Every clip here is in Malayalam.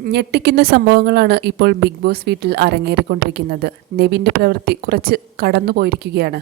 ഞെട്ടിക്കുന്ന സംഭവങ്ങളാണ് ഇപ്പോൾ ബിഗ് ബോസ് വീട്ടിൽ അരങ്ങേറിക്കൊണ്ടിരിക്കുന്നത്. നെവിന്റെ പ്രവൃത്തി കുറച്ച് കടന്നുപോയിരിക്കുകയാണ്.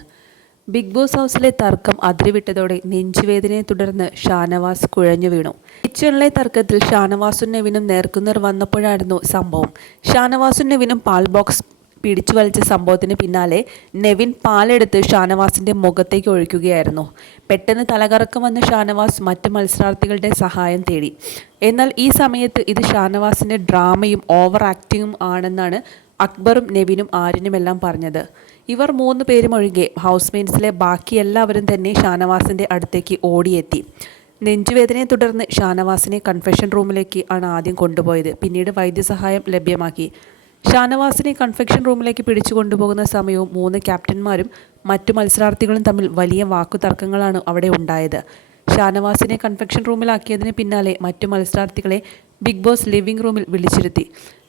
ബിഗ് ബോസ് ഹൗസിലെ തർക്കം അതിരുവിട്ടതോടെ നെഞ്ചുവേദനയെ തുടർന്ന് ഷാനവാസ് കുഴഞ്ഞു വീണു. കിച്ചണിലെ തർക്കത്തിൽ ഷാനവാസും നെവിനും നേർക്കുനേർ വന്നപ്പോഴായിരുന്നു സംഭവം. ഷാനവാസും നെവിനും പാൽ ബോക്സ് പിടിച്ചു വലിച്ച സംഭവത്തിന് പിന്നാലെ നെവിൻ പാലെടുത്ത് ഷാനവാസിന്റെ മുഖത്തേക്ക് ഒഴിക്കുകയായിരുന്നു. പെട്ടെന്ന് തലകറക്കം വന്ന ഷാനവാസ് മറ്റ് മത്സരാർത്ഥികളുടെ സഹായം തേടി. എന്നാൽ ഈ സമയത്ത് ഇത് ഷാനവാസിന്റെ ഡ്രാമയും ഓവർ ആക്ടിങ്ങും ആണെന്നാണ് അക്ബറും നെവിനും ആര്യനുമെല്ലാം പറഞ്ഞത്. ഇവർ മൂന്ന് പേരും ഒഴികെ ഹൗസ് മെയിൻസിലെ ബാക്കി എല്ലാവരും തന്നെ ഷാനവാസിന്റെ അടുത്തേക്ക് ഓടിയെത്തി. നെഞ്ചുവേദനയെ തുടർന്ന് ഷാനവാസിനെ കൺഫെഷൻ റൂമിലേക്ക് ആണ് ആദ്യം കൊണ്ടുപോയത്. പിന്നീട് വൈദ്യസഹായം ലഭ്യമാക്കി. ഷാനവാസിനെ കൺഫെക്ഷൻ റൂമിലേക്ക് പിടിച്ചു കൊണ്ടുപോകുന്ന സമയവും മൂന്ന് ക്യാപ്റ്റന്മാരും മറ്റു മത്സരാർത്ഥികളും തമ്മിൽ വലിയ വാക്കുതർക്കങ്ങളാണ് അവിടെ ഉണ്ടായത്. ഷാനവാസിനെ കൺഫെക്ഷൻ റൂമിലാക്കിയതിന് പിന്നാലെ മറ്റു മത്സരാർത്ഥികളെ ബിഗ് ബോസ് ലിവിംഗ് റൂമിൽ വിളിച്ചിരുത്തി.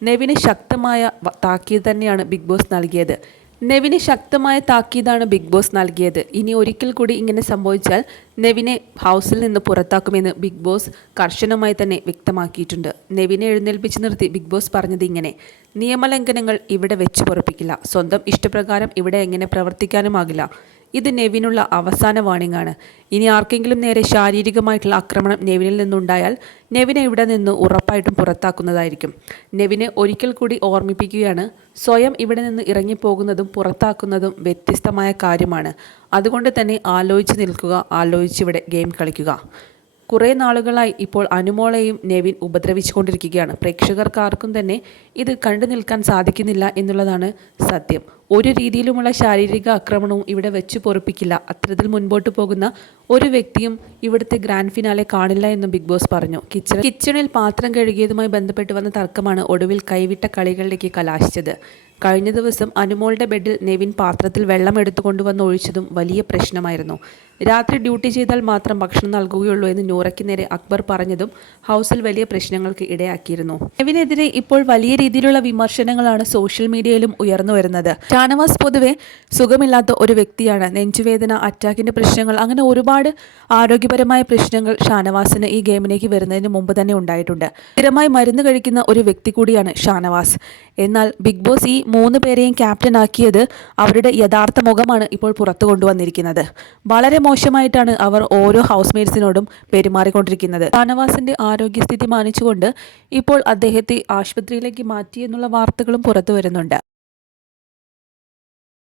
നെവിന് ശക്തമായ താക്കീത് തന്നെയാണ് ബിഗ് ബോസ് നൽകിയത്. നെവിന് ശക്തമായ താക്കീതാണ് ബിഗ് ബോസ് നൽകിയത്. ഇനി ഒരിക്കൽ കൂടി ഇങ്ങനെ സംഭവിച്ചാൽ നെവിനെ ഹൗസിൽ നിന്ന് പുറത്താക്കുമെന്ന് ബിഗ് ബോസ് കർശനമായി തന്നെ വ്യക്തമാക്കിയിട്ടുണ്ട്. നെവിനെ എഴുന്നേൽപ്പിച്ച് നിർത്തി ബിഗ് ബോസ് പറഞ്ഞത് ഇങ്ങനെ നിയമലംഘനങ്ങൾ ഇവിടെ വെച്ച് പൊറപ്പിക്കില്ല. സ്വന്തം ഇഷ്ടപ്രകാരം ഇവിടെ എങ്ങനെ പ്രവർത്തിക്കാനുമാകില്ല. ഇത് നെവിനുള്ള അവസാന വാണിംഗ് ആണ്. ഇനി ആർക്കെങ്കിലും നേരെ ശാരീരികമായിട്ടുള്ള ആക്രമണം നെവിനിൽ നിന്നുണ്ടായാൽ നെവിനെ ഇവിടെ നിന്ന് ഉറപ്പായിട്ടും പുറത്താക്കുന്നതായിരിക്കും. നെവിനെ ഒരിക്കൽ കൂടി ഓർമ്മിപ്പിക്കുകയാണ്. സ്വയം ഇവിടെ നിന്ന് ഇറങ്ങിപ്പോകുന്നതും പുറത്താക്കുന്നതും വ്യത്യസ്തമായ കാര്യമാണ്. അതുകൊണ്ട് തന്നെ ആലോചിച്ച് നിൽക്കുക ആലോചിച്ച് ഇവിടെ ഗെയിം കളിക്കുക. കുറേ നാളുകളായി ഇപ്പോൾ അനുമോളെയും നെവിൻ ഉപദ്രവിച്ചുകൊണ്ടിരിക്കുകയാണ്. പ്രേക്ഷകർക്ക് ആർക്കും തന്നെ ഇത് കണ്ടു നിൽക്കാൻ സാധിക്കുന്നില്ല എന്നുള്ളതാണ് സത്യം. ഒരു രീതിയിലുമുള്ള ശാരീരിക ആക്രമണവും ഇവിടെ വെച്ച് പൊറുപ്പിക്കില്ല. അത്തരത്തിൽ മുൻപോട്ട് പോകുന്ന ഒരു വ്യക്തിയും ഇവിടുത്തെ ഗ്രാൻഡ് ഫിനാലെ കാണില്ല എന്നും ബിഗ് ബോസ് പറഞ്ഞു. കിച്ചൺ കിച്ചണിൽ പാത്രം കഴുകിയതുമായി ബന്ധപ്പെട്ട് വന്ന തർക്കമാണ് ഒടുവിൽ കൈവിട്ട കളികളിലേക്ക് കലാശിച്ചത്. കഴിഞ്ഞ ദിവസം അനുമോളുടെ ബെഡിൽ നെവിൻ പാത്രത്തിൽ വെള്ളം എടുത്തു കൊണ്ടുവന്ന് ഒഴിച്ചതും വലിയ പ്രശ്നമായിരുന്നു. രാത്രി ഡ്യൂട്ടി ചെയ്താൽ മാത്രം ഭക്ഷണം നൽകുകയുള്ളൂ എന്ന് നൂറയ്ക്ക് നേരെ അക്ബർ പറഞ്ഞതും ഹൗസിൽ വലിയ പ്രശ്നങ്ങൾക്ക് ഇടയാക്കിയിരുന്നു. നെവിനെതിരെ ഇപ്പോൾ വലിയ രീതിയിലുള്ള വിമർശനങ്ങളാണ് സോഷ്യൽ മീഡിയയിലും ഉയർന്നു വരുന്നത്. ഷാനവാസ് പൊതുവെ സുഖമില്ലാത്ത ഒരു വ്യക്തിയാണ്. നെഞ്ചുവേദന അറ്റാക്കിന്റെ പ്രശ്നങ്ങൾ അങ്ങനെ ഒരുപാട് ആരോഗ്യപരമായ പ്രശ്നങ്ങൾ ഷാനവാസിന് ഈ ഗെയിമിലേക്ക് വരുന്നതിന് മുമ്പ് തന്നെ ഉണ്ടായിട്ടുണ്ട്. സ്ഥിരമായി മരുന്ന് കഴിക്കുന്ന ഒരു വ്യക്തി കൂടിയാണ് ഷാനവാസ്. എന്നാൽ ബിഗ് ബോസ് ഈ മൂന്ന് പേരെയും ക്യാപ്റ്റൻ ആക്കിയത് അവരുടെ യഥാർത്ഥ മുഖമാണ് ഇപ്പോൾ പുറത്തു കൊണ്ടുവന്നിരിക്കുന്നത്. വളരെ മോശമായിട്ടാണ് അവർ ഓരോ ഹൗസ് മേറ്റ്സിനോടും പെരുമാറിക്കൊണ്ടിരിക്കുന്നത്. ഷാനവാസിന്റെ ആരോഗ്യസ്ഥിതി മാനിച്ചുകൊണ്ട് ഇപ്പോൾ അദ്ദേഹത്തെ ആശുപത്രിയിലേക്ക് മാറ്റി എന്നുള്ള വാർത്തകളും പുറത്തു വരുന്നുണ്ട്.